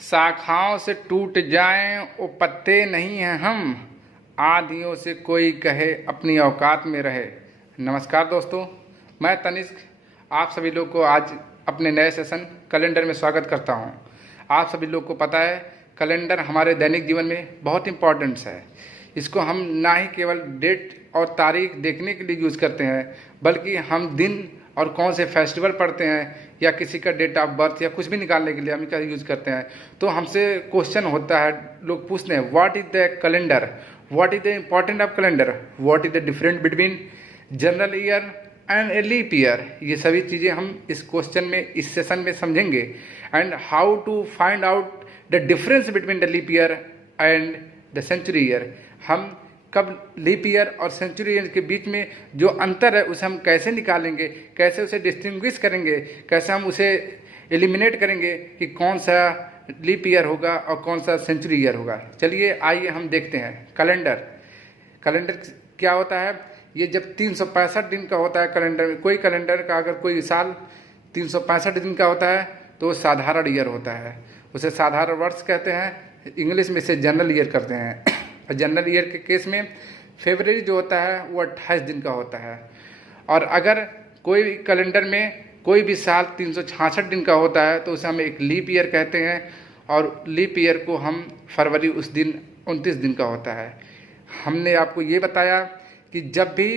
शाखाओं से टूट जाएं वो पत्ते नहीं हैं हम, आदियों से कोई कहे अपनी औकात में रहे। नमस्कार दोस्तों, मैं तनिष्क आप सभी लोग को आज अपने नए सेशन कैलेंडर में स्वागत करता हूं। आप सभी लोग को पता है कैलेंडर हमारे दैनिक जीवन में बहुत इम्पोर्टेंस है। इसको हम ना ही केवल डेट और तारीख देखने के लिए यूज़ करते हैं, बल्कि हम दिन और कौन से फेस्टिवल पढ़ते हैं या किसी का डेट ऑफ बर्थ या कुछ भी निकालने के लिए हम इसका यूज़ करते हैं। तो हमसे क्वेश्चन होता है, लोग पूछते हैं what is the calendar, what is the important of calendar, what is the difference between general year and a leap year. ये सभी चीज़ें हम इस क्वेश्चन में, इस सेशन में समझेंगे। And how to find out the difference between the leap year and the century year. हम कब लीप ईयर और सेंचुरी ईयर के बीच में जो अंतर है उसे हम कैसे निकालेंगे, कैसे उसे डिस्टिंग्विश करेंगे, कैसे हम उसे एलिमिनेट करेंगे कि कौन सा लीप ईयर होगा और कौन सा सेंचुरी ईयर होगा। चलिए आइए हम देखते हैं कैलेंडर। कैलेंडर क्या होता है? ये जब 365 दिन का होता है कैलेंडर में, कोई कैलेंडर का अगर कोई साल 365 दिन का होता है तो वो साधारण ईयर होता है, उसे साधारण वर्ष कहते हैं। इंग्लिश में इसे जनरल ईयर करते हैं। जनरल ईयर के केस में फरवरी जो होता है वो 28 दिन का होता है। और अगर कोई कैलेंडर में कोई भी साल 366 दिन का होता है तो उसे हम एक लीप ईयर कहते हैं, और लीप ईयर को हम फरवरी उस दिन 29 दिन का होता है। हमने आपको ये बताया कि जब भी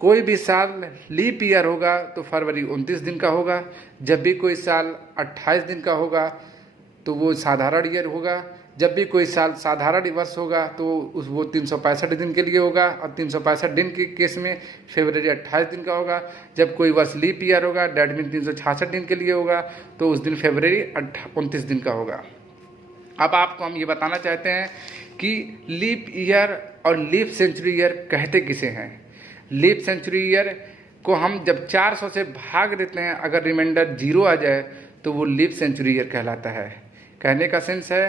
कोई भी साल लीप ईयर होगा तो फरवरी 29 दिन का होगा, जब भी कोई साल 28 दिन का होगा तो वो साधारण ईयर होगा, जब भी कोई साल साधारण वर्ष होगा तो वो 365 दिन के लिए होगा, और 365 दिन के केस में फरवरी 28 दिन का होगा। जब कोई वर्ष लीप ईयर होगा, डेट मीन 366 दिन के लिए होगा, तो उस दिन फरवरी 29 दिन का होगा। अब आपको हम ये बताना चाहते हैं कि लीप ईयर और लीप सेंचुरी ईयर कहते किसे हैं। लीप सेंचुरी ईयर को हम जब 400 से भाग देते हैं, अगर रिमाइंडर 0 आ जाए तो वो लीप सेंचुरी ईयर कहलाता है। कहने का सेंस है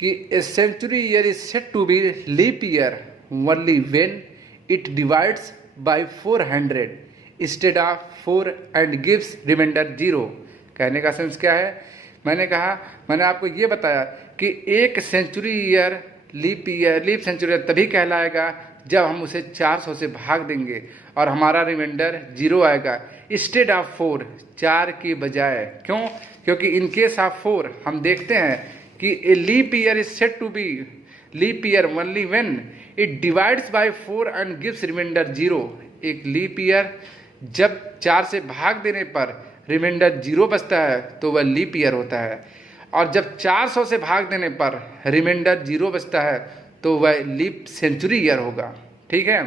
कि a century year is said to be leap year only when it divides by 400 instead of 4 and gives remainder 0। कहने का सेंस क्या है? मैंने आपको ये बताया कि एक century year leap century year तभी कहलाएगा जब हम उसे 400 से भाग देंगे और हमारा रिमाइंडर 0 आएगा इंस्टेड ऑफ 4, 4 की बजाय। क्यों? क्योंकि इन केस ऑफ 4 हम देखते हैं कि a leap year is said to be leap year only when it divides by 4 and gives remainder 0। एक लीप ईयर जब 4 से भाग देने पर रिमाइंडर 0 बचता है तो वह लीप ईयर होता है, और जब 400 से भाग देने पर रिमाइंडर 0 बचता है तो वह लीप सेंचुरी ईयर होगा। ठीक है,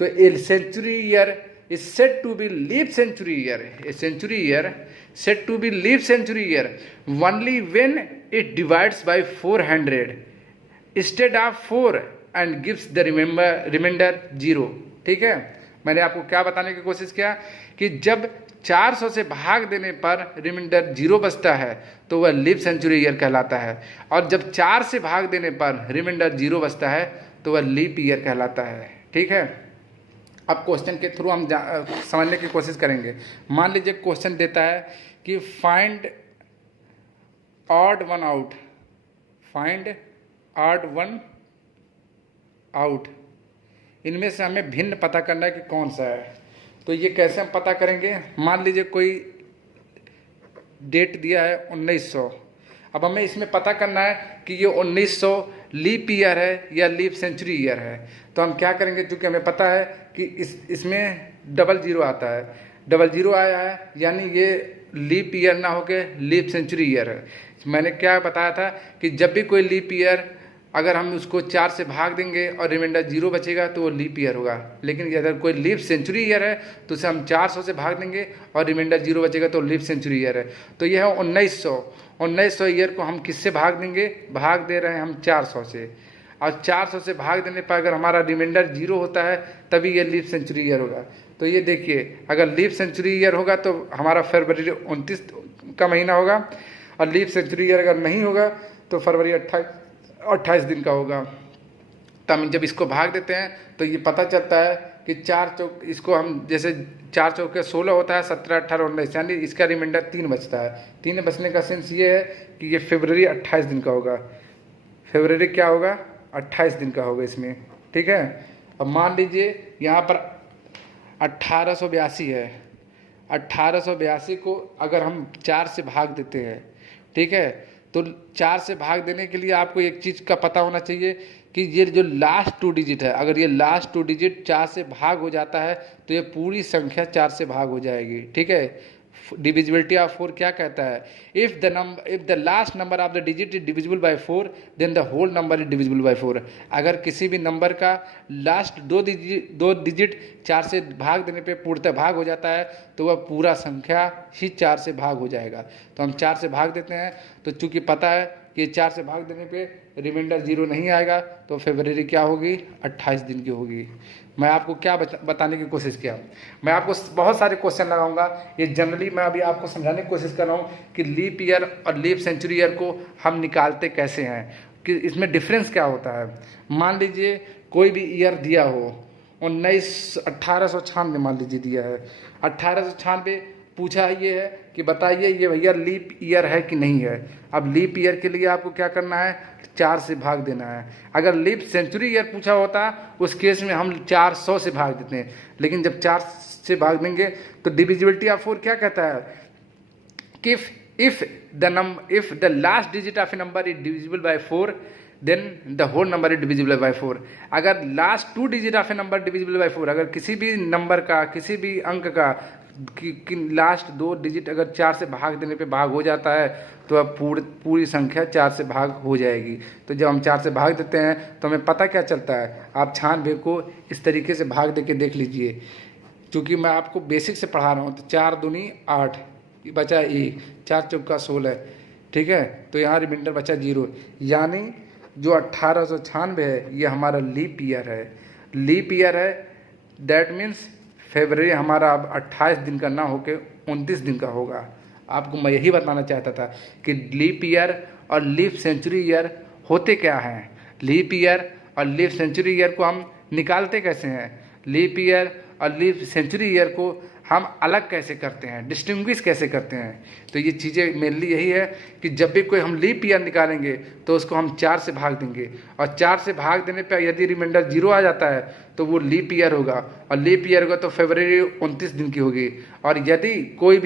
तो a century year is said to be leap century year. A century year said to be leap century year only when it divides by 400 instead of 4 and gives the remainder 0. ठीक है, मैंने आपको क्या बताने की कोशिश किया कि जब 400 से भाग देने पर रिमाइंडर 0 बचता है तो वह लीप सेंचुरी ईयर कहलाता है, और जब 4 से भाग देने पर रिमाइंडर 0 बचता है तो वह लीप ईयर कहलाता है। ठीक है, अब क्वेश्चन के थ्रू हम समझने की कोशिश करेंगे। मान लीजिए क्वेश्चन देता है कि find odd one out, find odd one out. इनमें से हमें भिन्न पता करना है कि कौन सा है। तो ये कैसे हम पता करेंगे? मान लीजिए कोई डेट दिया है 1900। अब हमें इसमें पता करना है कि ये 1900 लीप ईयर है या लीप सेंचुरी ईयर है। तो हम क्या करेंगे, क्योंकि हमें पता है कि इसमें 00 आता है, 00 आया है यानी ये लीप ईयर ना होके लीप सेंचुरी ईयर है। मैंने क्या बताया था कि जब भी कोई लीप ईयर अगर हम उसको 4 से भाग देंगे और रिमाइंडर 0 बचेगा तो वो लीप ईयर होगा, लेकिन अगर कोई लीप सेंचुरी ईयर है तो उसे हम 400 से भाग देंगे और रिमाइंडर 0 बचेगा तो लीप सेंचुरी ईयर है। तो यह है 1900 ईयर को हम किससे भाग देंगे? भाग दे रहे हैं हम 400 से, और 400 से भाग देने पर अगर हमारा रिमाइंडर 0 होता है तभी ये लीप सेंचुरी ईयर होगा। तो ये देखिए, अगर लीप सेंचुरी ईयर होगा तो हमारा फरवरी 29 का महीना होगा, और लीप सेंचुरी ईयर अगर नहीं होगा तो फरवरी 28 दिन का होगा। तो हम जब इसको भाग देते हैं तो ये पता चलता है कि 4 चौक, इसको हम जैसे 4 चौके 16 होता है, 17, 18, 19, यानी इसका रिमाइंडर 3 बचता है। 3 बचने का सेंस ये है कि ये फरवरी 28 दिन का होगा। फरवरी क्या होगा? 28 दिन का होगा इसमें, ठीक है। अब मान लीजिए यहाँ पर 1882 है। 1882 को अगर हम 4 से भाग देते हैं, ठीक है, तो 4 से भाग देने के लिए आपको एक चीज़ का पता होना चाहिए कि ये जो लास्ट 2 डिजिट है, अगर ये लास्ट 2 डिजिट 4 से भाग हो जाता है तो ये पूरी संख्या 4 से भाग हो जाएगी, ठीक है। डिविजिबिलिटी ऑफ 4 क्या कहता है? If the last number of the digit is divisible by 4 then the whole number is divisible by 4। अगर किसी भी नंबर का लास्ट 2 डिजिट 4 से भाग देने पे पूर्णतः भाग हो जाता है तो वह पूरा संख्या ही 4 से भाग हो जाएगा। तो हम 4 से भाग देते हैं, तो चूंकि पता है कि 4 से भाग देने पे रिमाइंडर 0 नहीं आएगा, तो फरवरी क्या होगी? 28 दिन की होगी। मैं आपको क्या बताने की कोशिश किया? मैं आपको बहुत सारे क्वेश्चन लगाऊंगा। ये जनरली मैं अभी आपको समझाने की कोशिश कर रहा हूँ कि लीप ईयर और लीप सेंचुरी ईयर को हम निकालते कैसे हैं, कि इसमें डिफरेंस क्या होता है। मान लीजिए कोई भी ईयर दिया हो, 1896 मान लीजिए दिया है। 1896 पूछा ये है कि बताइए ये भैया लीप ईयर है कि नहीं है। अब लीप ईयर के लिए आपको क्या करना है? 4 से भाग देना है। अगर लीप सेंचुरी ईयर पूछा होता उस केस में हम 400 से भाग देते हैं, लेकिन जब 4 से भाग देंगे तो डिविजिबिलिटी ऑफ 4 क्या कहता है कि if the last digit of a number is divisible by 4 then the whole number is divisible by 4। अगर last 2 digit of a number divisible by 4, अगर किसी भी नंबर का, किसी भी अंक का कि लास्ट 2 डिजिट अगर 4 से भाग देने पे भाग हो जाता है तो अब पूरी संख्या 4 से भाग हो जाएगी। तो जब हम 4 से भाग देते हैं तो हमें पता क्या चलता है? आप 96 को इस तरीके से भाग दे के देख लीजिए। चूँकि मैं आपको बेसिक से पढ़ा रहा हूँ, तो 4 दूनी 8 बचा 1, 4 चौका 16, ठीक है। तो यहाँ रिमाइंडर बचा 0, यानी जो 1896 है ये हमारा लीप ईयर है। लीप ईयर है, दैट मीन्स फरवरी हमारा अब 28 दिन का ना होके 29 दिन का होगा। आपको मैं यही बताना चाहता था कि लीप ईयर और लीप सेंचुरी ईयर होते क्या हैं। लीप ईयर और लीप सेंचुरी ईयर को हम निकालते कैसे हैं? लीप ईयर और लीप सेंचुरी ईयर को हम अलग कैसे करते हैं, डिस्टिंग्विश कैसे करते हैं? तो ये चीज़ें मेनली यही है कि जब भी कोई हम लीप ईयर निकालेंगे तो उसको हम 4 से भाग देंगे, और 4 से भाग देने पर यदि रिमाइंडर 0 आ जाता है तो वो लीप ईयर होगा, और लीप ईयर होगा तो फरवरी 29 दिन की होगी। और यदि कोई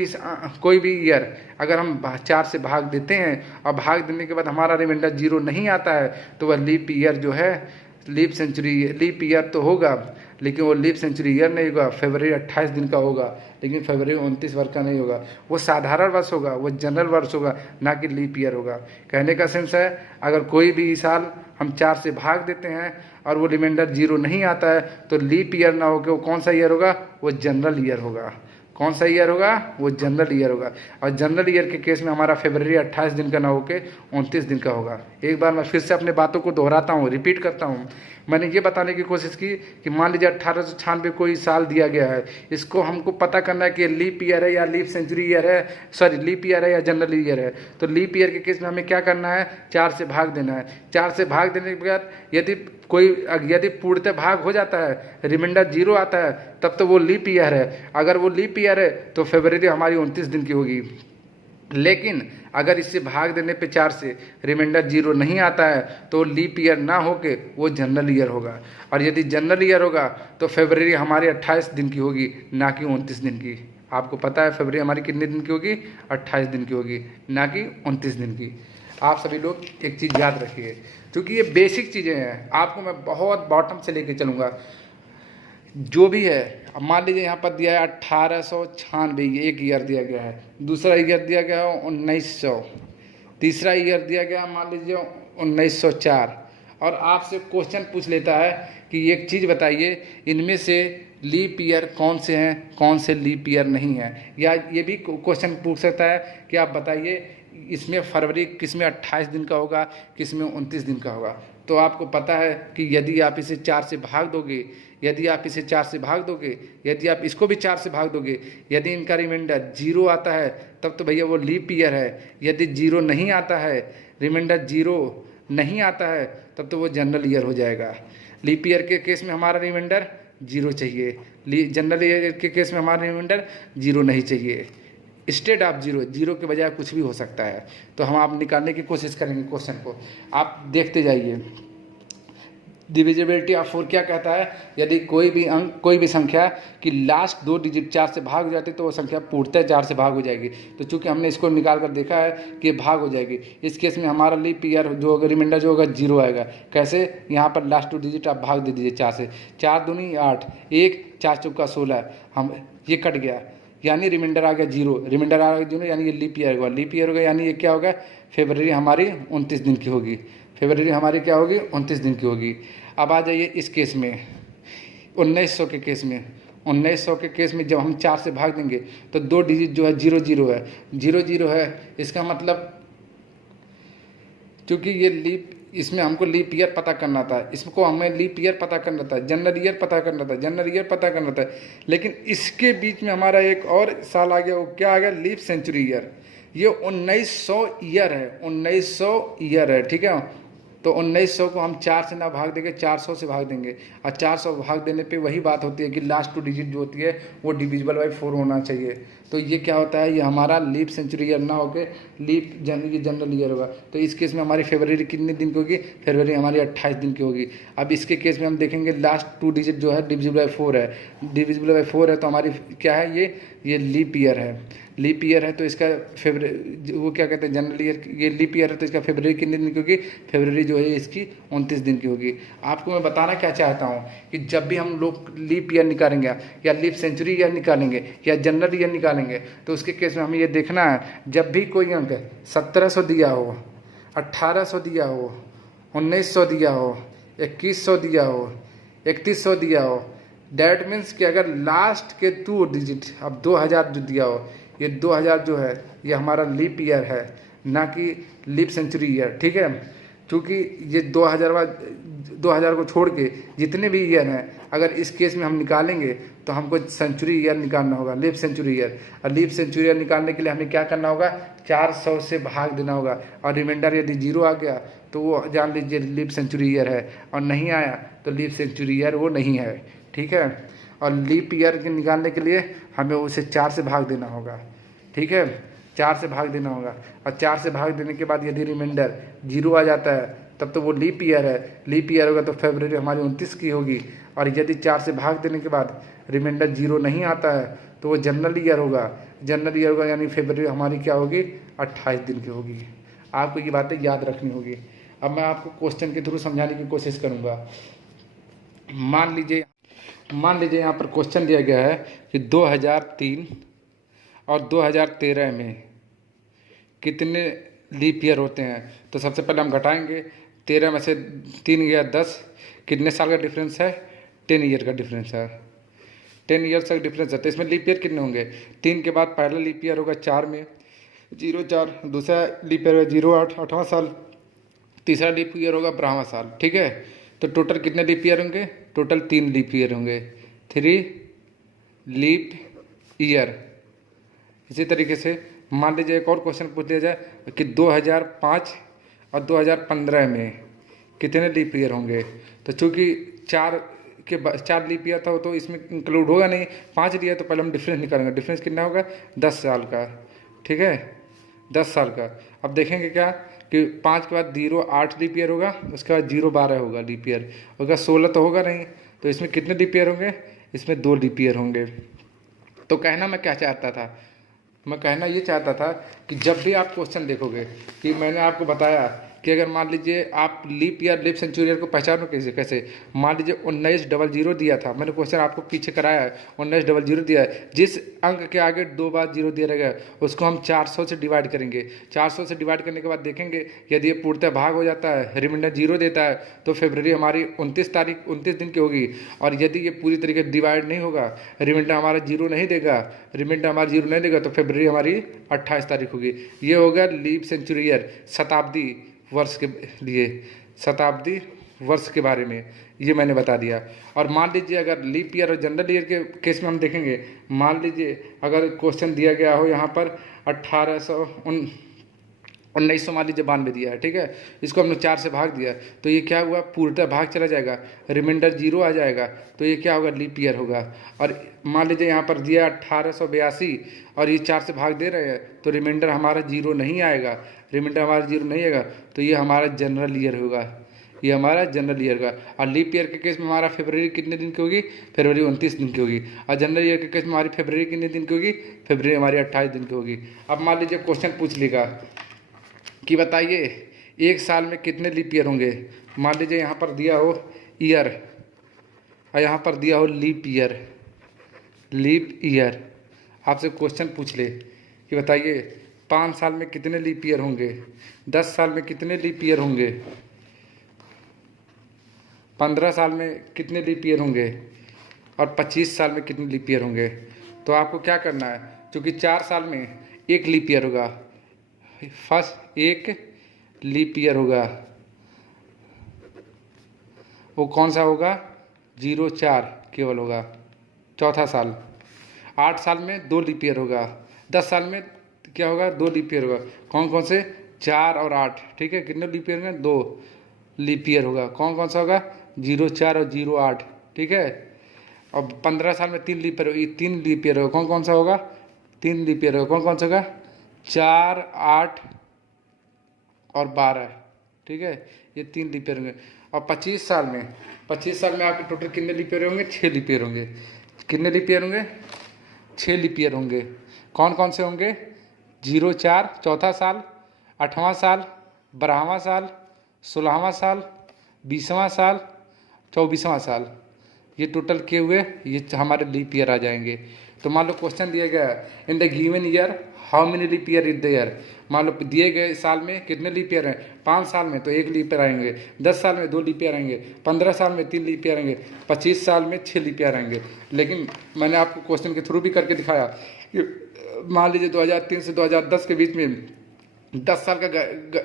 भी ईयर अगर हम 4 से भाग देते हैं और भाग देने के बाद हमारा रिमाइंडर 0 नहीं आता है तो वह लीप ईयर जो है, लीप ईयर तो होगा लेकिन वो लीप सेंचुरी ईयर नहीं होगा। फरवरी 28 दिन का होगा लेकिन फरवरी 29 वर्ष का नहीं होगा। वो साधारण वर्ष होगा, वो जनरल वर्ष होगा, ना कि लीप ईयर होगा। कहने का सेंस है अगर कोई भी साल हम 4 से भाग देते हैं और वो रिमाइंडर 0 नहीं आता है तो लीप ईयर ना होकर वो कौन सा ईयर होगा? वो जनरल ईयर होगा। कौन सा ईयर होगा? वो जनरल ईयर होगा। और जनरल ईयर के केस में हमारा फरवरी 28 दिन का ना होके 29 दिन का होगा। एक बार मैं फिर से अपने बातों को दोहराता हूँ, रिपीट करता हूँ। मैंने ये बताने की कोशिश की कि मान लीजिए 1896 कोई साल दिया गया है, इसको हमको पता करना है कि लीप ईयर है या लीप सेंचुरी ईयर है, सॉरी लीप ईयर है या जनरल ईयर है। तो लीप ईयर के केस में हमें क्या करना है? 4 से भाग देना है। 4 से भाग देने के बाद यदि पूर्णतः भाग हो जाता है, रिमाइंडर 0 आता है, तब तो वो लीप ईयर है। अगर वो लीप ईयर है तो फरवरी हमारी 29 दिन की होगी। लेकिन अगर इससे भाग देने पे 4 से रिमाइंडर 0 नहीं आता है तो लीप ईयर ना होके वो जनरल ईयर होगा। और यदि जनरल ईयर होगा तो फरवरी हमारी 28 दिन की होगी, ना कि 29 दिन की। आपको पता है फरवरी हमारी कितने दिन की होगी? 28 दिन की होगी, ना कि 29 दिन की। आप सभी लोग एक चीज़ याद रखिए, क्योंकि ये बेसिक चीज़ें हैं, आपको मैं बहुत बॉटम से लेके चलूँगा। जो भी है, अब मान लीजिए यहाँ पर दिया है 1896, एक ईयर दिया गया है। दूसरा ईयर दिया गया है 1900, तीसरा ईयर दिया गया मान लीजिए 1904। और आपसे क्वेश्चन पूछ लेता है कि एक चीज़ बताइए, इनमें से लीप ईयर कौन से हैं, कौन से लीप ईयर नहीं है। या ये भी क्वेश्चन पूछ सकता है कि आप बताइए इसमें फरवरी किस में 28 दिन का होगा, किस में 29 दिन का होगा। तो आपको पता है कि यदि आप इसे 4 से भाग दोगे, यदि आप इसे 4 से भाग दोगे, यदि आप इसको भी 4 से भाग दोगे, यदि इनका रिमाइंडर 0 आता है तब तो भैया वो लीप ईयर है। यदि 0 नहीं आता है, रिमाइंडर 0 नहीं आता है, तब तो वो जनरल ईयर हो जाएगा। लीप ईयर के केस में हमारा रिमाइंडर जीरो चाहिए। जनरल ईयर के केस में हमारा रिमाइंडर जीरो नहीं चाहिए। इंस्टेड ऑफ जीरो, जीरो के बजाय कुछ भी हो सकता है। तो हम आप निकालने की कोशिश करेंगे क्वेश्चन को, आप देखते जाइए। डिविजिबिलिटी ऑफ 4 क्या कहता है, यदि कोई भी अंक, कोई भी संख्या की लास्ट 2 डिजिट 4 से भाग हो जाती तो वो संख्या पूर्णतः 4 से भाग हो जाएगी। तो चूंकि हमने इसको निकाल कर देखा है कि ये भाग हो जाएगी, इस केस में हमारा लीप ईयर जो होगा, रिमाइंडर जो होगा जीरो आएगा। कैसे, यहाँ पर लास्ट 2 डिजिट आप भाग दे दीजिए 4 से, 4 दूनी 8, 1 4 चौका 16, हम ये कट गया, यानी रिमाइंडर आ गया जीरो। रिमाइंडर आ गया जीरो, यानी ये लीप ईयर होगा। लीप ईयर होगा यानी ये क्या होगा, फरवरी हमारी 29 दिन की होगी। फरवरी हमारी क्या होगी, 29 दिन की होगी। अब आ जाइए इस केस में, 1900 के केस में। 1900 के केस में जब हम 4 से भाग देंगे तो 2 डिजिट जो है 00 है, 00 है। इसका मतलब क्योंकि ये लीप, इसमें हमको लीप ईयर पता करना था, इसको हमें लीप ईयर पता करना था, जनरल ईयर पता करना था, जनरल ईयर पता करना था। लेकिन इसके बीच में हमारा एक और साल आ गया, वो क्या आ गया, लीप सेंचुरी ईयर। ये 1900 ईयर है, 1900 ईयर है, ठीक है। तो 1900 को हम 4 से ना भाग देंगे, 400 से भाग देंगे। और 400 भाग देने पे वही बात होती है कि लास्ट 2 डिजिट जो होती है वो डिविजिबल बाई 4 होना चाहिए। तो ये क्या होता है, ये हमारा लीप सेंचुरी ईयर ना होकर लीप जनरल ईयर होगा। तो इस केस में हमारी फरवरी कितने दिन की होगी, फरवरी हमारी 28 दिन की होगी। अब इसके केस में हम देखेंगे लास्ट 2 डिजिट जो है डिविजिबल बाई 4 है, डिविजिबल बाई 4 है। तो हमारी क्या है, ये लीप ईयर है, लीप ईयर है। तो इसका फरवरी, वो क्या कहते हैं, जनरल ईयर, ये लीप ईयर है। तो इसका फरवरी कितने दिन की होगी, फरवरी जो है इसकी 29 दिन की होगी। आपको मैं बताना क्या चाहता हूँ कि जब भी हम लोग लीप ईयर निकालेंगे या लीप सेंचुरी ईयर निकालेंगे या जनरल ईयर निकालेंगे, तो उसके केस में हमें ये देखना है, जब भी कोई अंक 1700 दिया हो, 1800 दिया हो, 1900 दिया हो, 2100 दिया हो, 3100 दिया हो, डैट मीन्स कि अगर लास्ट के 2 डिजिट, अब 2000 जो दिया हो, ये 2000 जो है ये हमारा लीप ईयर है, ना कि लीप सेंचुरी ईयर, ठीक है। क्योंकि ये 2000 को छोड़ के जितने भी ईयर हैं, अगर इस केस में हम निकालेंगे तो हमको सेंचुरी ईयर निकालना होगा, लीप सेंचुरी ईयर। और लीप सेंचुरी ईयर निकालने के लिए हमें क्या करना होगा, 400 से भाग देना होगा। और रिमाइंडर यदि जीरो आ गया तो वो जान लीजिए लीप सेंचुरी ईयर है, और नहीं आया तो लीप सेंचुरी ईयर वो नहीं है, ठीक है। और लीप ईयर के निकालने के लिए हमें उसे 4 से भाग देना होगा, ठीक है, 4 से भाग देना होगा। और 4 से भाग देने के बाद यदि रिमाइंडर जीरो आ जाता है तब तो वो लीप ईयर है। लीप ईयर होगा तो फरवरी हमारी 29 की होगी। और यदि 4 से भाग देने के बाद रिमाइंडर जीरो नहीं आता है तो वो जनरल ईयर होगा। जनरल ईयर होगा यानी फरवरी हमारी क्या होगी, 28 दिन की होगी। आपको ये बातें याद रखनी होगी। अब मैं आपको क्वेश्चन के थ्रू समझाने की कोशिश करूँगा। मान लीजिए यहाँ पर क्वेश्चन दिया गया है कि 2003 और 2013 में कितने लीप ईयर होते हैं। तो सबसे पहले हम घटाएंगे, 13 में से 3 गया 10, कितने साल का डिफरेंस है, 10 ईयर का डिफरेंस है, 10 ईयर्स का डिफरेंस है। तो इसमें लीप ईयर कितने होंगे, 3 के बाद पहला लीप ईयर होगा 4 में 04, दूसरा लीप ईयर होगा 08 8वां साल, तीसरा लीप ईयर होगा 12वां साल, ठीक है। तो टोटल कितने लीप ईयर होंगे, टोटल 3 लीप ईयर होंगे, 3 लीप ईयर। इसी तरीके से मान लीजिए एक और क्वेश्चन पूछ लिया जाए कि 2005 और 2015 में कितने लीप ईयर होंगे। तो चूँकि 4 लीप ईयर था तो इसमें इंक्लूड होगा नहीं, 5 लिया तो पहले हम डिफरेंस निकालेंगे। डिफरेंस कितना होगा, 10 साल का, ठीक है, 10 साल का। अब देखेंगे क्या कि 5 के बाद 08 लीप ईयर होगा, उसके बाद 012 होगा लीप ईयर, उसका 16 तो होगा नहीं। तो इसमें कितने लीप ईयर होंगे, इसमें 2 लीप ईयर होंगे। तो कहना मैं क्या चाहता था, मैं कहना ये चाहता था कि जब भी आप क्वेश्चन देखोगे कि मैंने आपको बताया कि अगर मान लीजिए आप leap year leap century year को पहचानो कैसे मान लीजिए 1900 दिया था, मैंने क्वेश्चन आपको पीछे कराया है, 1900 दिया है, जिस अंक के आगे 2 बार 0 दिया रहेगा उसको हम 400 से डिवाइड करेंगे। 400 से डिवाइड करने के बाद देखेंगे यदि ये पूर्णतः भाग हो जाता है, रिमाइंडर 0 देता है, तो फरवरी हमारी 29 दिन की होगी। और यदि ये पूरी तरीके से डिवाइड नहीं होगा, रिमाइंडर हमारा 0 नहीं देगा, तो फरवरी हमारी 28 तारीख होगी। ये होगा लीप सेंचुरी ईयर, शताब्दी वर्ष के लिए, शताब्दी वर्ष के बारे में ये मैंने बता दिया। और मान लीजिए अगर लीप ईयर और जनरल ईयर के केस में हम देखेंगे, मान लीजिए अगर क्वेश्चन दिया गया हो यहाँ पर मान लीजिए 92 दिया है, ठीक है। इसको हमने 4 से भाग दिया तो ये क्या हुआ, पूर्णतः भाग चला जाएगा, रिमाइंडर 0 आ जाएगा, तो ये क्या होगा, लीप ईयर होगा। और मान लीजिए यहाँ पर दिया 1882 और ये 4 से भाग दे रहे हैं तो रिमाइंडर हमारा 0 नहीं आएगा, रिमाइंडर हमारा 0 नहीं आएगा, तो ये हमारा जनरल ईयर होगा, ये हमारा जनरल ईयर का। और लीप ईयर के केस में हमारा फरवरी कितने दिन की होगी, फरवरी 29 दिन की होगी। और जनरल ईयर के केस में हमारी फरवरी कितने दिन की होगी, फरवरी हमारी 28 दिन की होगी। अब मान लीजिए क्वेश्चन पूछ लेगा कि बताइए एक साल में कितने लीप ईयर होंगे। मान लीजिए यहाँ पर दिया हो ईयर और यहाँ पर दिया हो लीप ईयर, लीप ईयर आपसे क्वेश्चन पूछ ले कि बताइए 5 साल में कितने लीप ईयर होंगे, 10 साल में कितने लीप ईयर होंगे, 15 साल में कितने लीप ईयर होंगे और 25 साल में कितने लीप ईयर होंगे। तो आपको क्या करना है, क्योंकि 4 साल में एक लीप ईयर होगा, फर्स्ट एक लीप ईयर होगा, वो कौन सा होगा, 04 केवल होगा, चौथा साल। 8 साल में 2 लीप ईयर होगा, 10 साल में क्या होगा, 2 लीप ईयर होगा, कौन कौन से, 4 और 8, ठीक है। कितने लीप ईयर होंगे, 2 लीप ईयर होगा, कौन कौन सा होगा, 04 और 08, ठीक है। और 15 साल में 3 लीप ईयर, 3 लीप ईयर होगा, कौन कौन सा होगा, 3 लीप ईयर होगा, कौन कौन सा होगा, 4, 8 और 12, ठीक है, ये 3 लीप ईयर होंगे। और 25 साल में आपके टोटल कितने लीप ईयर होंगे, 6 लीप ईयर होंगे। कितने लीप ईयर होंगे, 6 लीप ईयर होंगे। कौन कौन से होंगे, 04 चौथा साल, 8वां साल, 12वां साल, 16वां साल, 20वां साल, 24वां साल, ये टोटल किए हुए ये हमारे लीप ईयर आ जाएंगे। तो मान लो क्वेश्चन दिया गया in the given year how many leap year is there. मान लो दिए गए साल में कितने लीप ईयर हैं, 5 साल में तो 1 लीप ईयर आएंगे, 10 साल में 2 लीप ईयर आएंगे, 15 साल में 3 लीप ईयर आएंगे, 25 साल में 6 लीप ईयर आएंगे। लेकिन मैंने आपको क्वेश्चन के थ्रू भी करके दिखाया कि मान लीजिए 2003 से 2010 के बीच में 10 साल का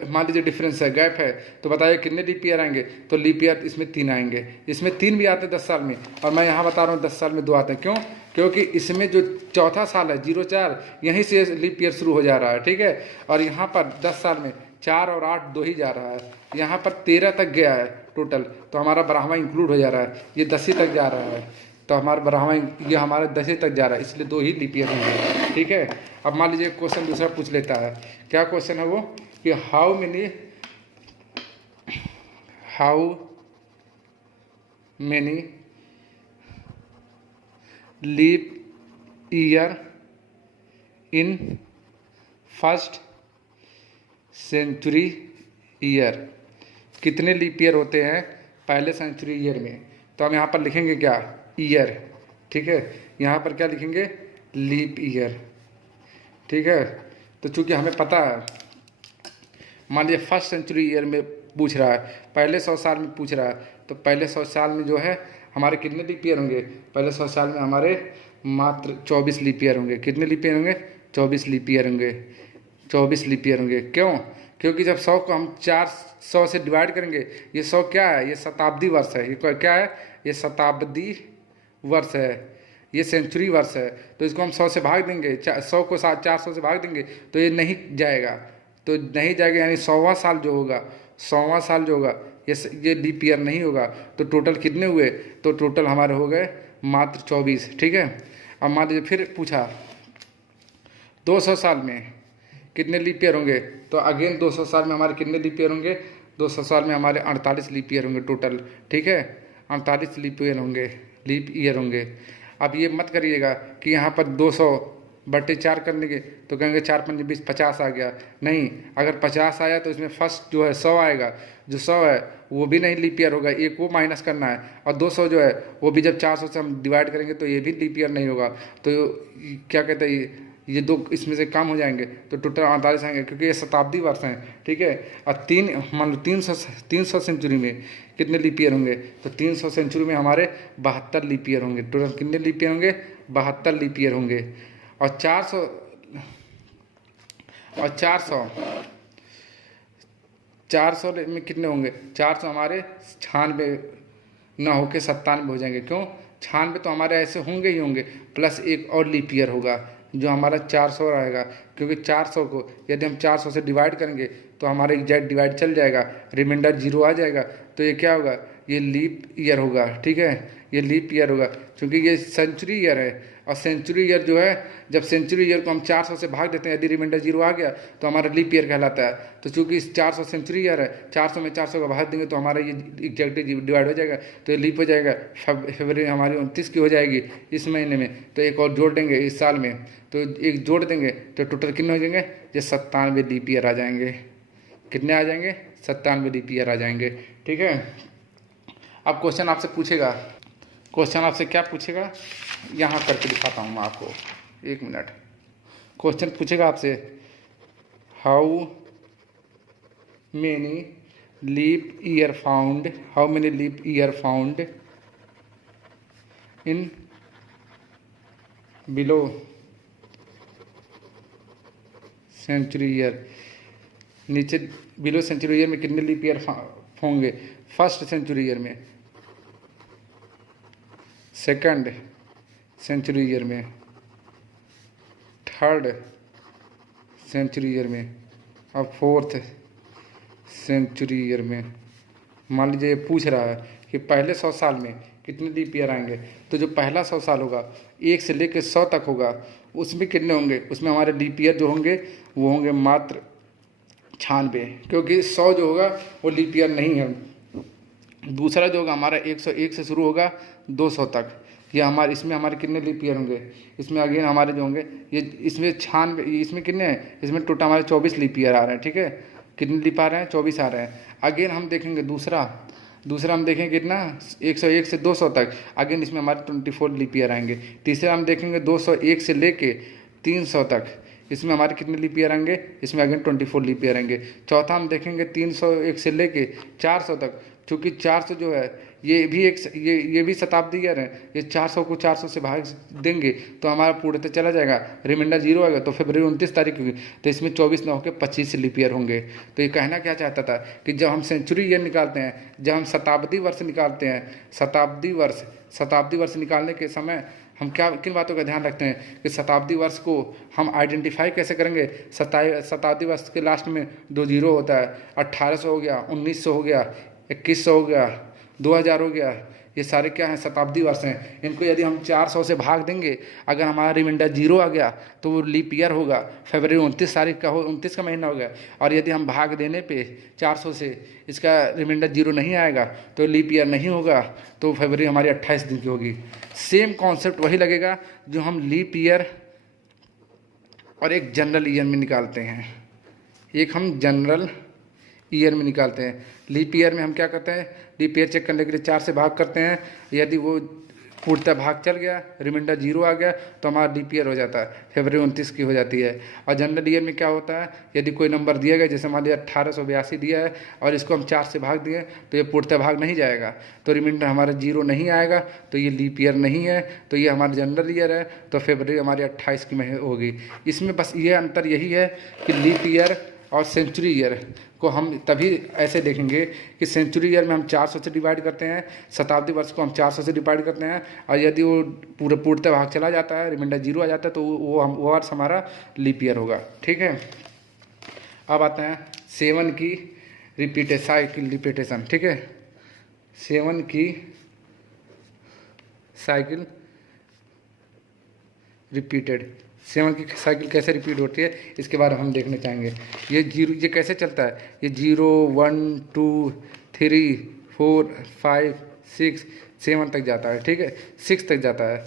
मान लीजिए डिफरेंस है, गैप है, तो बताइए कितने लीप ईयर आएंगे। तो लीप ईयर इसमें 3 आएंगे, इसमें 3 भी आते हैं 10 साल में, और मैं यहाँ बता रहा हूँ 10 साल में 2 आते हैं। क्यों, क्योंकि इसमें जो चौथा साल है 04 यहीं से लीप ईयर शुरू हो जा रहा है, ठीक है। और यहाँ पर 10 साल में 4 और 8 2 ही जा रहा है, यहाँ पर 13 तक गया है टोटल, तो हमारा 12वां इंक्लूड हो जा रहा है, ये 10 ही तक जा रहा है, तो हमारा 12वां ये हमारा 10 ही तक जा रहा है, इसलिए 2 ही लीप ईयर होंगे, ठीक है। अब मान लीजिए क्वेश्चन दूसरा पूछ लेता है, क्या क्वेश्चन है वो कि how many leap year in first century year, कितने लीप ईयर होते हैं पहले सेंचुरी ईयर में। तो हम यहाँ पर लिखेंगे क्या, ईयर, ठीक है, यहाँ पर क्या लिखेंगे, लीप ईयर, ठीक है। तो चूंकि हमें पता है, मान लीजिए फर्स्ट सेंचुरी ईयर में पूछ रहा है, पहले 100 साल में पूछ रहा है, तो पहले 100 साल में जो है हमारे कितने लीप ईयर होंगे, पहले 100 साल में हमारे मात्र 24 लीप ईयर होंगे। कितने लीप ईयर होंगे, 24 लीप ईयर होंगे, 24 लीप ईयर होंगे। क्यों, क्योंकि जब 100 को हम 400 से डिवाइड करेंगे, ये 100 क्या है, ये शताब्दी वर्ष है, ये क्या है, ये शताब्दी वर्ष है, ये सेंचुरी वर्ष है। तो इसको हम 100 से भाग देंगे, 100 को 400 से भाग देंगे तो ये नहीं जाएगा, तो नहीं जाएगा, यानी 100वां साल जो होगा, 100वां साल जो होगा ये लीप ईयर नहीं होगा। तो टोटल कितने हुए, तो टोटल हमारे हो गए मात्र 24, ठीक है। अब मान लीजिए फिर पूछा 200 साल में कितने लीप ईयर होंगे, तो अगेन 200 साल में हमारे कितने लीप ईयर होंगे, 200 साल में हमारे 48 लीप ईयर होंगे टोटल, ठीक है, 48 लीप ईयर होंगे। अब ये मत करिएगा कि यहाँ पर 200/4 कर लेंगे तो कहेंगे 4 × 5 = 20, 50 आ गया। नहीं, अगर 50 आया तो इसमें फर्स्ट जो है 100 आएगा, जो 100 है वो भी नहीं लीप ईयर होगा, एक वो माइनस करना है, और 200 जो है वो भी जब 400 से हम डिवाइड करेंगे तो ये भी लीप ईयर नहीं होगा। तो क्या कहते हैं, ये 2 इसमें से कम हो जाएंगे तो टोटल 48 आएंगे, क्योंकि ये शताब्दी वर्ष हैं, ठीक है। और मान लो 300 सेंचुरी में कितने लीप ईयर होंगे, तो 300 सेंचुरी में हमारे 72 लीप ईयर होंगे। टोटल कितने लीप ईयर होंगे, 72 लीप ईयर होंगे। और 400 में कितने होंगे, 400 हमारे 96 ना होके 97 हो जाएंगे। क्यों, 96 तो हमारे ऐसे होंगे ही होंगे, प्लस एक और लीप ईयर होगा, जो हमारा 400 रहेगा, क्योंकि 400 को यदि हम 400 से डिवाइड करेंगे तो हमारा एग्जैक्ट डिवाइड चल जाएगा, रिमाइंडर 0 आ जाएगा। तो ये क्या होगा, ये लीप ईयर होगा। ठीक है, ये लीप ईयर होगा क्योंकि ये सेंचुरी ईयर है। और सेंचुरी ईयर जो है, जब सेंचुरी ईयर को हम 400 से भाग देते हैं, यदि रिमाइंडर 0 आ गया तो हमारा लीप ईयर कहलाता है। तो चूंकि 400 सेंचुरी ईयर है, 400 में 400 का भाग देंगे तो हमारा ये एग्जैक्ट डिवाइड हो जाएगा, तो ये लीप हो जाएगा। फरवरी हमारी 29 की हो जाएगी इस महीने में, तो एक और जोड़ देंगे इस साल में, तो एक जोड़ देंगे तो टोटल कितने हो जाएंगे, ये 97 लीप ईयर आ जाएंगे। कितने आ जाएंगे, 97 लीप ईयर आ जाएंगे। ठीक है, अब क्वेश्चन आपसे पूछेगा, क्वेश्चन आपसे क्या पूछेगा, यहाँ करके दिखाता हूँ मैं आपको, 1 मिनट। क्वेश्चन पूछेगा आपसे, how many leap year found, how many leap year found in below century year. नीचे बिलो सेंचुरी ईयर में कितने लीप ईयर होंगे, फर्स्ट सेंचुरी ईयर में, सेकंड सेंचुरी ईयर में, थर्ड सेंचुरी ईयर में और फोर्थ सेंचुरी ईयर में। मान लीजिए ये पूछ रहा है कि पहले 100 साल में कितने लीप ईयर आएंगे, तो जो पहला 100 साल होगा 1 से लेकर 100 तक होगा, उसमें कितने होंगे, उसमें हमारे लीप ईयर जो होंगे वो होंगे मात्र 96, क्योंकि 100 जो होगा वो लीप ईयर नहीं है। दूसरा जो होगा हमारा 101 से शुरू होगा 200 तक, ये हमारे इसमें हमारे कितने लीप ईयर होंगे, इसमें अगेन हमारे जो होंगे ये इसमें 96, इसमें कितने हैं, इसमें टोटल हमारे 24 लीप ईयर आ रहे हैं। ठीक है, कितने लीप आ रहे हैं, 24 आ रहे हैं। अगेन हम देखेंगे दूसरा हम देखेंगे कितना, 101 से 200 तक, अगेन इसमें हमारे 24 लीप ईयर आएंगे। तीसरा हम देखेंगे 201 से लेके 300 तक, इसमें हमारे कितने लीप ईयर आएंगे, इसमें अगेन 24 लीप ईयर आएंगे। चौथा हम देखेंगे 301 से लेके 400 तक, चूँकि 400 जो है ये भी एक ये भी शताब्दी ईयर है, ये 400 को 400 से भाग देंगे तो हमारा पूर्णतः चला जाएगा, रिमाइंडर 0 आएगा, तो फरवरी 29 तारीख होगी, तो इसमें 24 ना होकर 25 लीप ईयर होंगे। तो ये कहना क्या चाहता था कि जब हम सेंचुरी ईयर निकालते हैं, जब हम शताब्दी वर्ष निकालते हैं, शताब्दी वर्ष निकालने के समय हम क्या किन बातों का ध्यान रखते हैं कि शताब्दी वर्ष को हम आइडेंटिफाई कैसे करेंगे। शताब्दी वर्ष के लास्ट में 2 जीरो होता है, 1800 हो गया, 1900 हो गया, 2100 हो गया, 2000 हो गया, ये सारे क्या हैं, शताब्दी वर्ष हैं। इनको यदि हम 400 से भाग देंगे, अगर हमारा रिमाइंडर 0 आ गया तो वो लीप ईयर होगा, फरवरी 29 तारीख का 29 का महीना हो गया। और यदि हम भाग देने पे 400 से इसका रिमाइंडर 0 नहीं आएगा तो लीप ईयर नहीं होगा, तो फरवरी हमारी 28 दिन की होगी। सेम कॉन्सेप्ट वही लगेगा जो हम लीप ईयर और एक जनरल ईयर में निकालते हैं। एक हम जनरल ईयर में निकालते हैं, लीप ईयर में हम क्या करते हैं, लीप ईयर चेक करने के लिए 4 से भाग करते हैं, यदि वो पूर्णतः भाग चल गया, रिमाइंडर 0 आ गया तो हमारा लीप ईयर हो जाता है, फरवरी 29 की हो जाती है। और जनरल ईयर में क्या होता है, यदि कोई नंबर दिया गया, जैसे मान लिया 1882 दिया है और इसको हम 4 से भाग दिए तो ये पूर्णतः भाग नहीं जाएगा, तो रिमाइंडर हमारा 0 नहीं आएगा, तो ये लीप ईयर नहीं है, तो ये हमारा जनरल ईयर है, तो फरवरी हमारी 28 की में होगी। इसमें बस ये अंतर यही है कि लीप ईयर और सेंचुरी ईयर को हम तभी ऐसे देखेंगे कि सेंचुरी ईयर में हम 400 से डिवाइड करते हैं, शताब्दी वर्ष को हम 400 से डिवाइड करते हैं, और यदि वो पूर्णतः भाग चला जाता है, रिमाइंडर 0 आ जाता है, तो वो वर्ष हमारा लीप ईयर होगा। ठीक है, अब आते हैं 7 की रिपीटेशन। ठीक है, 7 की साइकिल रिपीटेड, 7 की साइकिल कैसे रिपीट होती है इसके बारे में हम देखने चाहेंगे। ये कैसे चलता है, ये 0 1 2 3 4 5 6 7 तक जाता है। ठीक है, 6 तक जाता है।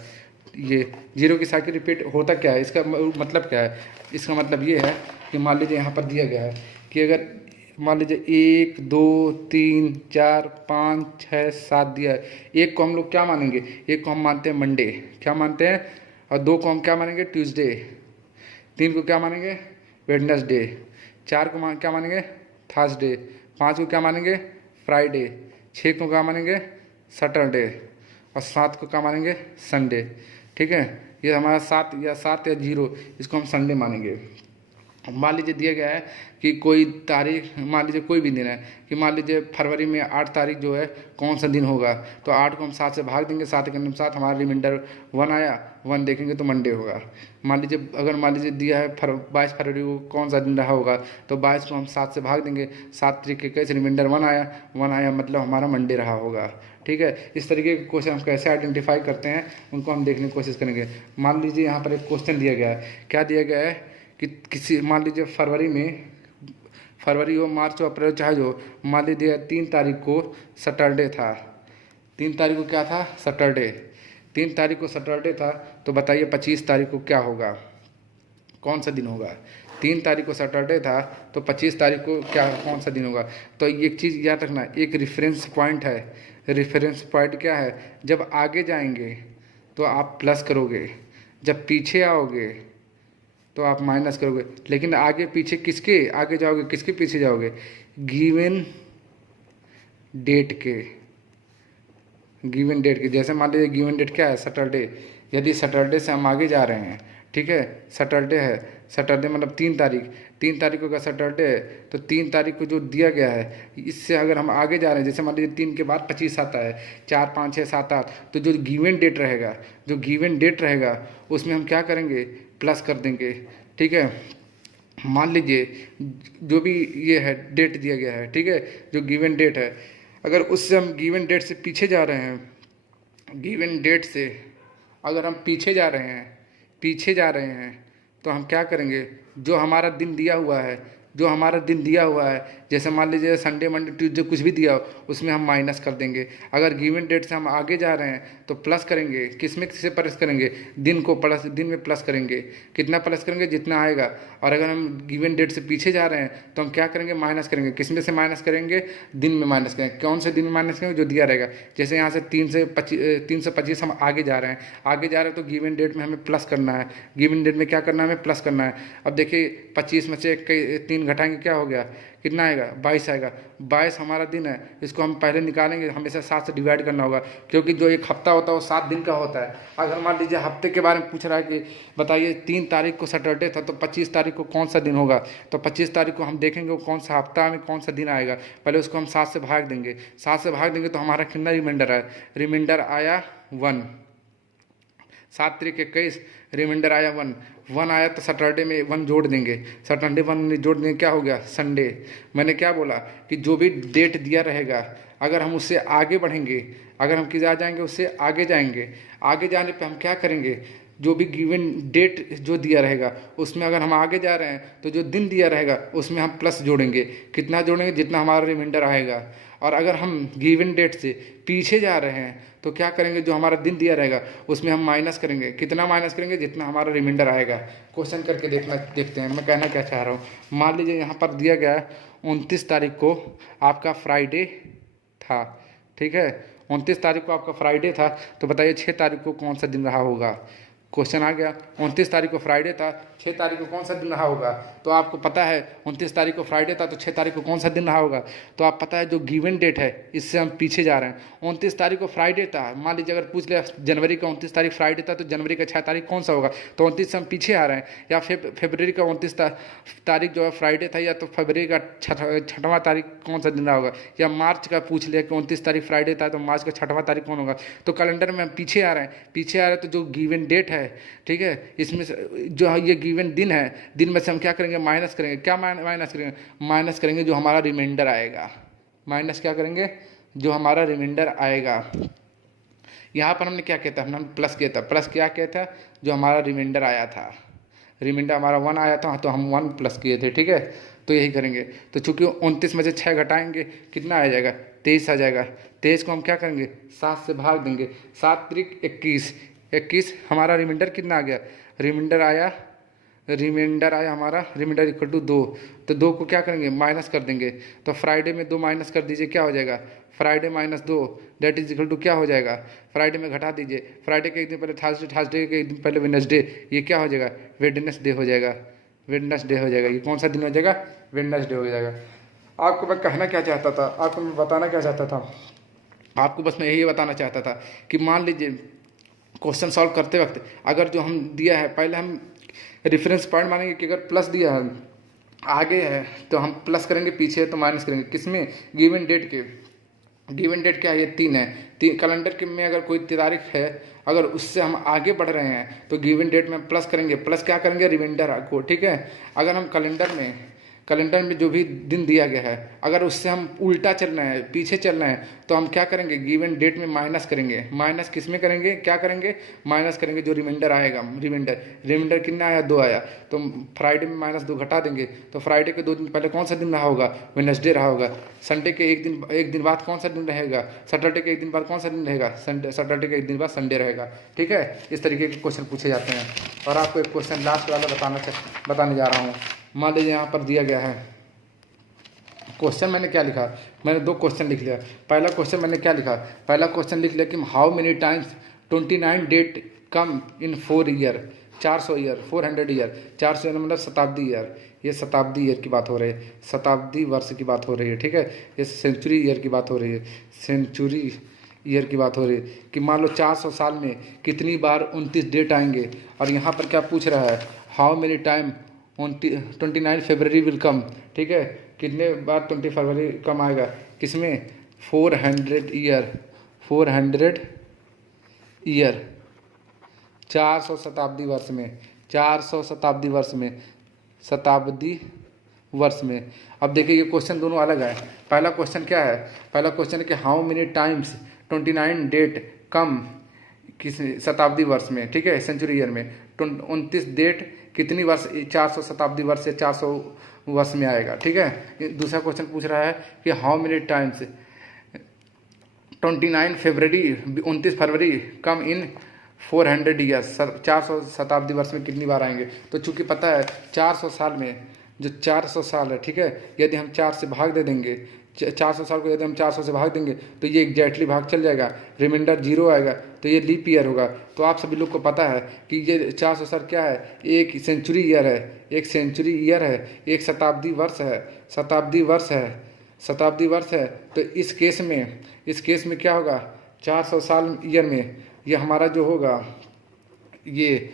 ये 0 की साइकिल रिपीट होता क्या है, इसका मतलब क्या है, इसका मतलब ये है कि मान लीजिए यहाँ पर दिया गया है कि अगर मान लीजिए 1 2 3 4 5 6 7 दिया है, 1 को हम लोग क्या मानेंगे, 1 को हम मानते हैं मंडे, क्या मानते हैं, और 2 को हम क्या मानेंगे, ट्यूसडे, 3 को क्या मानेंगे, वेडनेसडे, 4 को क्या मानेंगे, थर्सडे, 5 को क्या मानेंगे, फ्राइडे, 6 को क्या मानेंगे, सैटरडे, और 7 को क्या मानेंगे, संडे। ठीक है, ये हमारा 7 या 0 इसको हम संडे मानेंगे। मान लीजिए दिया गया है कि कोई तारीख, मान लीजिए कोई भी दिन है कि मान लीजिए फरवरी में 8 तारीख जो है कौन सा दिन होगा, तो 8 को हम 7 से भाग देंगे, 7 के अंदर 7 हमारा रिमाइंडर 1 आया, 1 देखेंगे तो मंडे होगा। मान लीजिए अगर मान लीजिए दिया है 22 फरवरी को कौन सा दिन रहा होगा, तो 22 को हम 7 से भाग देंगे, 7 तरीके कैसे रिमाइंडर 1 आया मतलब हमारा मंडे रहा होगा। ठीक है, इस तरीके के क्वेश्चन हम कैसे आइडेंटिफाई करते हैं उनको हम देखने की कोशिश करेंगे। मान लीजिए यहाँ पर एक क्वेश्चन दिया गया है, क्या दिया गया है कि किसी मान लीजिए फरवरी हो, मार्च हो, अप्रैल चाहे जो, मान लीजिए 3 तारीख को सैटरडे था, 3 तारीख को क्या था, सैटरडे, 3 तारीख को सैटरडे था, तो बताइए 25 तारीख को क्या होगा, कौन सा दिन होगा। 3 तारीख को सैटरडे था तो 25 तारीख को क्या कौन सा दिन होगा। तो एक चीज़ याद रखना, एक रेफरेंस पॉइंट है, रेफरेंस पॉइंट क्या है, जब आगे जाएंगे तो आप प्लस करोगे, जब पीछे आओगे तो आप माइनस करोगे। लेकिन आगे पीछे किसके आगे जाओगे, किसके पीछे जाओगे, गिवन डेट के, गिवन डेट के। जैसे मान लीजिए गिवन डेट क्या है, सैटरडे, यदि सैटरडे से हम आगे जा रहे हैं, ठीक है, सैटरडे है, सैटरडे मतलब 3 तारीख, 3 तारीख को अगर सैटरडे है तो 3 तारीख को जो दिया गया है इससे अगर हम आगे जा रहे हैं, जैसे मान लीजिए 3 के बाद 25 आता है, 4 5 6 7 8, तो जो गिवन डेट रहेगा, जो गिवन डेट रहेगा उसमें हम क्या करेंगे, प्लस कर देंगे। ठीक है, मान लीजिए जो भी ये है डेट दिया गया है, ठीक है, जो गिवन डेट है, अगर उससे हम गिवन डेट से पीछे जा रहे हैं, गिवन डेट से अगर हम पीछे जा रहे हैं तो हम क्या करेंगे, जो हमारा दिन दिया हुआ है, जो हमारा दिन दिया हुआ है, जैसे मान लीजिए संडे मंडे ट्यूसडे कुछ भी दिया हो उसमें हम माइनस कर देंगे। अगर गिवन डेट से हम आगे जा रहे हैं तो प्लस करेंगे, किसमें से प्लस करेंगे, दिन को प्लस, दिन में प्लस करेंगे, कितना प्लस करेंगे, जितना आएगा। और अगर हम गिवन डेट से पीछे जा रहे हैं तो हम क्या करेंगे, माइनस करेंगे, किसमें से माइनस करेंगे, दिन में माइनस करेंगे। कौन से दिन में माइनस करेंगे, जो दिया रहेगा। जैसे यहाँ से 325 हम आगे जा रहे हैं तो गिवन डेट में हमें प्लस करना है, गिवन डेट में क्या करना है, हमें प्लस करना है। अब देखिए 25 में से 3 घटाएंगे, क्या हो गया, कितना आएगा, 22 आएगा। 22 हमारा दिन है, इसको हम पहले निकालेंगे, हमेशा 7 से डिवाइड करना होगा, क्योंकि जो एक हफ्ता होता है वो 7 दिन का होता है। अगर मान लीजिए हफ्ते के बारे में पूछ रहा है कि बताइए 3 तारीख को सैटरडे था तो 25 तारीख को कौन सा दिन होगा, तो 25 तारीख को हम देखेंगे वो कौन सा हफ्ता में कौन सा दिन आएगा, पहले उसको हम 7 से भाग देंगे, 7 से भाग देंगे तो हमारा कितना रिमाइंडर आया, रिमाइंडर आया 1, 7 तरीक 21, रिमाइंडर आया 1 आया तो सैटरडे में 1 जोड़ देंगे, सैटरडे 1 जोड़ देंगे, क्या हो गया, संडे। मैंने क्या बोला कि जो भी डेट दिया रहेगा अगर हम उससे आगे बढ़ेंगे, अगर हम किधर जाएंगे, उससे आगे जाएंगे, आगे जाने पे हम क्या करेंगे, जो भी गिवन डेट जो दिया रहेगा उसमें अगर हम आगे जा रहे हैं तो जो दिन दिया रहेगा उसमें हम प्लस जोड़ेंगे, कितना जोड़ेंगे, जितना हमारा रिमाइंडर आएगा। और अगर हम गिवन डेट से पीछे जा रहे हैं तो क्या करेंगे, जो हमारा दिन दिया रहेगा उसमें हम माइनस करेंगे, कितना माइनस करेंगे, जितना हमारा रिमाइंडर आएगा। क्वेश्चन करके देखते हैं मैं कहना क्या चाह रहा हूँ। मान लीजिए यहाँ पर दिया गया है 29 तारीख को आपका फ्राइडे था, ठीक है, 29 तारीख को आपका फ्राइडे था, तो बताइए 6 तारीख को कौन सा दिन रहा होगा। क्वेश्चन आ गया, 29 तारीख को फ्राइडे था, 6 तारीख को कौन सा दिन रहा होगा। तो आपको पता है 29 तारीख को फ्राइडे था तो 6 तारीख को कौन सा दिन रहा होगा। तो आप पता है जो गिवन डेट है इससे हम पीछे जा रहे हैं। 29 तारीख को फ्राइडे था, मान लीजिए अगर पूछ लिया जनवरी का 29 तारीख फ्राइडे था तो जनवरी का 6 तारीख कौन सा होगा, तो 29 से हम पीछे आ रहे हैं। या फरवरी का 29 तारीख जो है फ्राइडे था, या तो फरवरी का 6वां तारीख कौन सा दिन रहा होगा। या मार्च का पूछ लिया कि 29 तारीख फ्राइडे था तो मार्च का 6वां तारीख कौन होगा। तो कैलेंडर में हम पीछे आ रहे हैं, तो जो गिवन डेट है, ठीक है, इसमें से जो ये गिवन दिन है, दिन में से हम क्या करेंगे, माइनस करेंगे। क्या माइनस करेंगे, माइनस करेंगे जो हमारा रिमाइंडर आएगा, माइनस क्या करेंगे, जो हमारा रिमाइंडर आएगा। यहाँ पर हमने क्या किया था, हमने प्लस किया था, प्लस क्या किया था, जो हमारा रिमाइंडर आया था, रिमाइंडर हमारा 1 आया था तो हम 1 प्लस किए थे, ठीक है। तो यही करेंगे। तो चूंकि 29 में से 6 घटाएंगे कितना आ जाएगा, 23 आ जाएगा। 23 को हम क्या करेंगे, 7 से भाग देंगे, 7 तरीक 21 हमारा रिमाइंडर कितना आ गया, रिमाइंडर आया हमारा, रिमाइंडर इक्वल टू 2। तो 2 को क्या करेंगे, माइनस कर देंगे। तो फ्राइडे में 2 माइनस कर दीजिए, क्या हो जाएगा, Friday -2 date is equal to क्या हो जाएगा, फ्राइडे में घटा दीजिए, फ्राइडे के एक दिन पहले थर्सडे के एक दिन पहले वेडनेसडे, ये क्या हो जाएगा, वेडनेसडे हो जाएगा, वेडनेसडे हो जाएगा। ये कौन सा दिन हो जाएगा, वेडनेसडे हो जाएगा। आपको मैं कहना क्या चाहता था, आपको मैं बताना क्या चाहता था, आपको बस मैं यही बताना चाहता था कि मान लीजिए क्वेश्चन सॉल्व करते वक्त अगर जो हम दिया है, पहले हम रेफरेंस पॉइंट मानेंगे कि अगर प्लस दिया है आगे है तो हम प्लस करेंगे, पीछे है तो माइनस करेंगे। किसमें? गिवन डेट के। गिवन डेट क्या है? ये 3 है। कैलेंडर के में अगर कोई तारीख है, अगर उससे हम आगे बढ़ रहे हैं तो गिवन डेट में प्लस करेंगे। प्लस क्या करेंगे? रिमाइंडर को। ठीक है। अगर हम कैलेंडर में जो भी दिन दिया गया है, अगर उससे हम उल्टा चल रहे हैं, पीछे चल रहे हैं, तो हम क्या करेंगे? गिवन डेट में माइनस करेंगे। माइनस किस में करेंगे? क्या करेंगे? माइनस करेंगे जो रिमाइंडर आएगा। रिमाइंडर कितना आया? 2 आया, तो फ्राइडे में -2 घटा देंगे। तो फ्राइडे के 2 दिन पहले कौन सा दिन रहा होगा? वेडनेसडे रहा होगा। संडे के एक दिन बाद कौन सा दिन रहेगा? सैटरडे के एक दिन बाद कौन सा दिन रहेगा? सैटरडे के एक दिन बाद संडे रहेगा। ठीक है। इस तरीके के क्वेश्चन पूछे जाते हैं। और आपको एक क्वेश्चन लास्ट वाला बताने जा रहा हूँ। मान लीजिए यहाँ पर दिया गया है क्वेश्चन, मैंने क्या लिखा? मैंने 2 क्वेश्चन लिख लिया। पहला क्वेश्चन मैंने क्या लिखा? पहला क्वेश्चन लिख लिया कि how many times 29 date come in 4 year. 400 year, 400 year. 400 year मतलब शताब्दी ईयर। ये शताब्दी ईयर की बात हो रही है, शताब्दी वर्ष की बात हो रही है। ठीक है। ये सेंचुरी ईयर की बात हो रही है, सेंचुरी ईयर की बात हो रही है कि मान लो 400 साल में कितनी बार 29 डेट आएंगे। और यहाँ पर क्या पूछ रहा है? How many time 29 February will come. ठीक है। कितने बार 20 फरवरी कम आएगा? किसमें? 400 ईयर। 400 ईयर, 400 शताब्दी वर्ष में। 400 शताब्दी वर्ष में, शताब्दी वर्ष में। अब देखिए ये क्वेश्चन दोनों अलग है। पहला क्वेश्चन क्या है? पहला क्वेश्चन है कि हाउ मेनी टाइम्स 29 डेट कम किस शताब्दी वर्ष में। ठीक है। सेंचुरी ईयर में 29 डेट कितनी वर्ष 400 शताब्दी वर्ष से 400 वर्ष में आएगा। ठीक है। दूसरा क्वेश्चन पूछ रहा है कि how many times 29 February come in 400 years. 400 शताब्दी वर्ष में कितनी बार आएंगे? तो चूंकि पता है 400 साल में, जो 400 साल है, ठीक है, यदि हम 4 से भाग दे देंगे, 400 साल को यदि हम 400 से भाग देंगे तो ये एग्जैक्टली भाग चल जाएगा, रिमाइंडर 0 आएगा, तो ये लीप ईयर होगा। तो आप सभी लोग को पता है कि ये 400 साल क्या है? एक सेंचुरी ईयर है, एक सेंचुरी ईयर है, एक शताब्दी वर्ष है, शताब्दी वर्ष है, शताब्दी वर्ष है। तो इस केस में क्या होगा? 400 साल ईयर में ये हमारा जो होगा, ये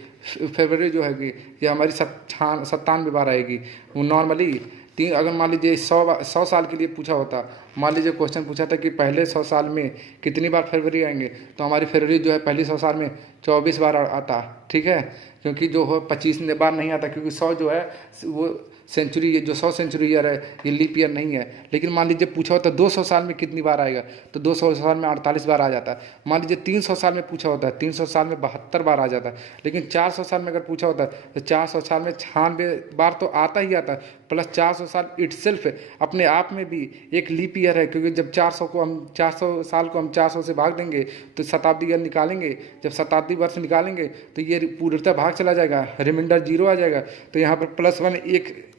फरवरी जो है ये हमारी 97 बार आएगी। वो नॉर्मली अगर मान लीजिए 100 साल के लिए पूछा होता, मान लीजिए क्वेश्चन पूछा था कि पहले 100 साल में कितनी बार फरवरी आएंगे, तो हमारी फरवरी जो है पहली 100 साल में 24 बार आता। ठीक है। क्योंकि जो हो 25 बार नहीं आता, क्योंकि 100 जो है वो सेंचुरी, जो 100 सेंचुरी ईयर है, ये लीप ईयर नहीं है। लेकिन मान लीजिए पूछा होता 200 साल में कितनी बार आएगा, तो 200 साल में 48 बार आ जाता है। मान लीजिए 300 साल में पूछा होता है, 300 साल में 72 बार आ जाता है। लेकिन 400 साल में अगर पूछा होता है तो 400 साल में 96 बार तो आता ही आता है। प्लस 400 साल इटसेल्फ अपने आप में भी एक लीप ईयर है, क्योंकि जब 400 साल को हम 400 से भाग देंगे तो शताब्दी ईयर निकालेंगे। जब शताब्दी वर्ष निकालेंगे तो ये पूर्णतः भाग चला जाएगा, रिमाइंडर 0 आ जाएगा। तो यहाँ पर +1 एक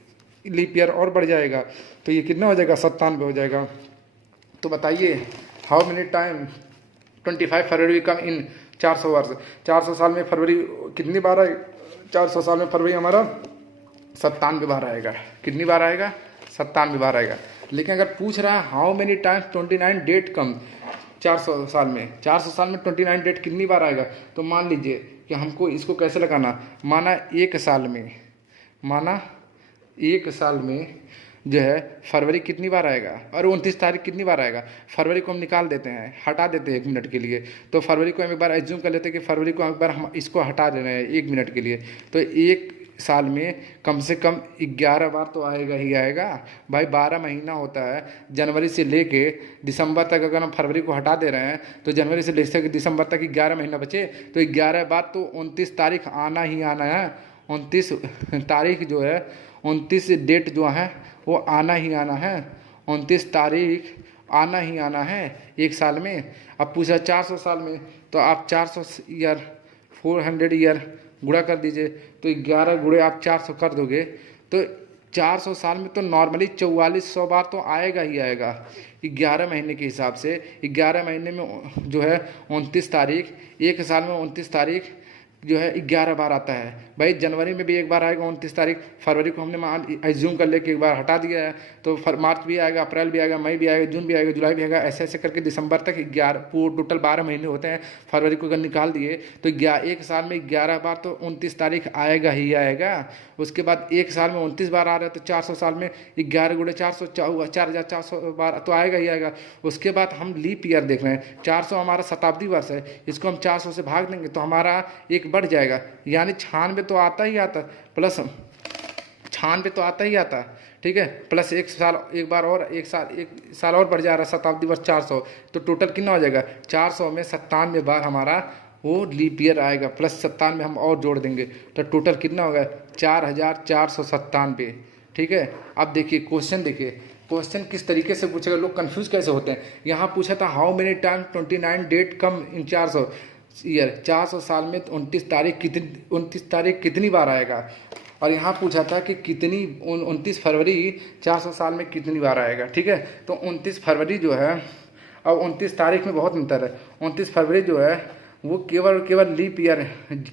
लीप ईयर और बढ़ जाएगा, तो ये कितना हो जाएगा? 97 हो जाएगा। तो बताइए how many time 25 February come in 400 वर्ष। 400 साल में फरवरी कितनी बार आएगी? 400 साल में फरवरी हमारा 97 बार आएगा। कितनी बार आएगा? 97 बार आएगा। लेकिन अगर पूछ रहा है हाउ मेनी टाइम्स 29 डेट कम 400 साल में, 400 साल में 29 डेट कितनी बार आएगा, तो मान लीजिए कि हमको इसको कैसे लगाना। माना एक साल में जो है फरवरी कितनी बार आएगा और 29 तारीख कितनी बार आएगा। फरवरी को हम निकाल देते हैं, हटा देते हैं 1 मिनट के लिए। तो फरवरी को हम एक बार एज्यूम कर लेते हैं कि फरवरी को एक बार हम इसको हटा दे रहे हैं 1 मिनट के लिए। तो एक साल में कम से कम 11 बार तो आएगा ही आएगा भाई। 12 महीना होता है, जनवरी से लेके दिसंबर तक। अगर हम फरवरी को हटा दे रहे हैं तो जनवरी से लेकर दिसंबर तक 11 महीना बचे, तो 11 बार तो 29 तारीख आना ही आना है। 29 तारीख जो है, 29 डेट जो है वो आना ही आना है। 29 तारीख आना ही आना है एक साल में। अब पूछा 400 साल में, तो आप 400 ईयर 400 ईयर गुणा कर दीजिए, तो 11 गुणे आप 400 कर दोगे तो 400 साल में तो नॉर्मली 4400 बार तो आएगा ही आएगा 11 महीने के हिसाब से। 11 महीने में जो है 29 तारीख, एक साल में 29 तारीख जो है 11 बार आता है। भाई जनवरी में भी एक बार आएगा 29 तारीख, फरवरी को हमने मान एज्यूम कर ले कि एक बार हटा दिया है, तो मार्च भी आएगा, अप्रैल भी आएगा, मई भी आएगा, जून भी आएगा, जुलाई भी आएगा, ऐसे ऐसे करके दिसंबर तक 11 पूरे टोटल 12 महीने होते हैं। फरवरी को अगर निकाल दिए तो एक साल में 11 बार तो 29 तारीख आएगा ही आएगा। उसके बाद एक साल में 29 बार आ रहा है तो 400 साल में 11 गुणे 400 4400 बार तो आएगा ही आएगा। उसके बाद हम लीप ईयर देख रहे हैं, 400 हमारा शताब्दी वर्ष है, इसको हम 400 से भाग देंगे तो हमारा एक बढ़ जाएगा, यानी 96 तो आता ही आता, प्लस 96 तो आता ही आता, ठीक है, प्लस एक साल और बढ़ जा रहा है, शताब्दी वर्ष 400, तो टोटल कितना हो जाएगा 400 में 97 बार हमारा वो लीप ईयर आएगा, प्लस 97 हम और जोड़ देंगे तो टोटल कितना होगा 4497। ठीक है, अब देखिए क्वेश्चन, देखिए क्वेश्चन किस तरीके से पूछेगा, लोग कंफ्यूज कैसे होते हैं। यहाँ पूछा था how many time 29 date come in 400 year, 400 साल में 29 तारीख कितनी बार आएगा। और यहाँ पूछा था कि कितनी 29 फरवरी 400 साल में कितनी बार आएगा। ठीक है, तो 29 फरवरी जो है और 29 तारीख में बहुत अंतर है। 29 फरवरी जो है वो केवल लीप ईयर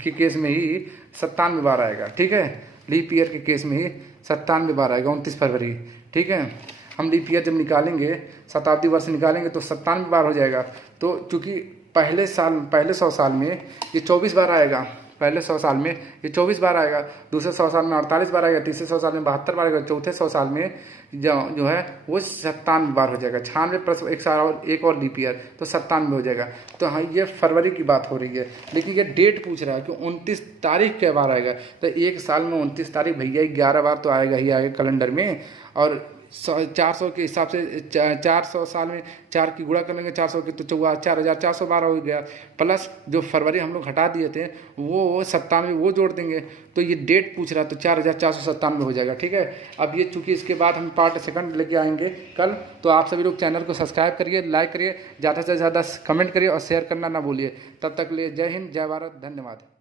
के केस में ही 97 बार आएगा। ठीक है, लीप ईयर के केस में ही 97 बार आएगा 29 फरवरी। ठीक है, हम लीप ईयर जब निकालेंगे, शताब्दी वर्ष निकालेंगे तो 97 बार हो जाएगा। तो चूँकि पहले 100 साल में ये 24 बार आएगा, पहले 100 साल में ये 24 बार आएगा, दूसरे 100 साल में 48 बार आएगा, तीसरे 100 साल में 72 बार आएगा, चौथे 100 साल में जो है वो 97 बार हो जाएगा। 96 प्लस एक साल और एक और लीप ईयर तो 97 हो जाएगा। तो हाँ, ये फरवरी की बात हो रही है, लेकिन ये डेट पूछ रहा है कि 29 तारीख क्या बार आएगा। तो एक साल में 29 तारीख भैया 11 बार तो आएगा ही आएगा कैलेंडर में। और 400 के हिसाब से 400 साल में 4 की गुणा करेंगे 400 की तो 4400 बार हो गया, प्लस जो फरवरी हम लोग हटा दिए थे वो 97 वो जोड़ देंगे। तो ये डेट पूछ रहा है तो 4497 हो जाएगा। ठीक है, अब ये चूँकि इसके बाद हम पार्ट सेकंड लेके आएंगे कल, तो आप सभी लोग चैनल को सब्सक्राइब करिए, लाइक करिए, ज़्यादा से ज़्यादा कमेंट करिए और शेयर करना ना भूलिए। तब तक लिए जय हिंद, जय भारत, धन्यवाद।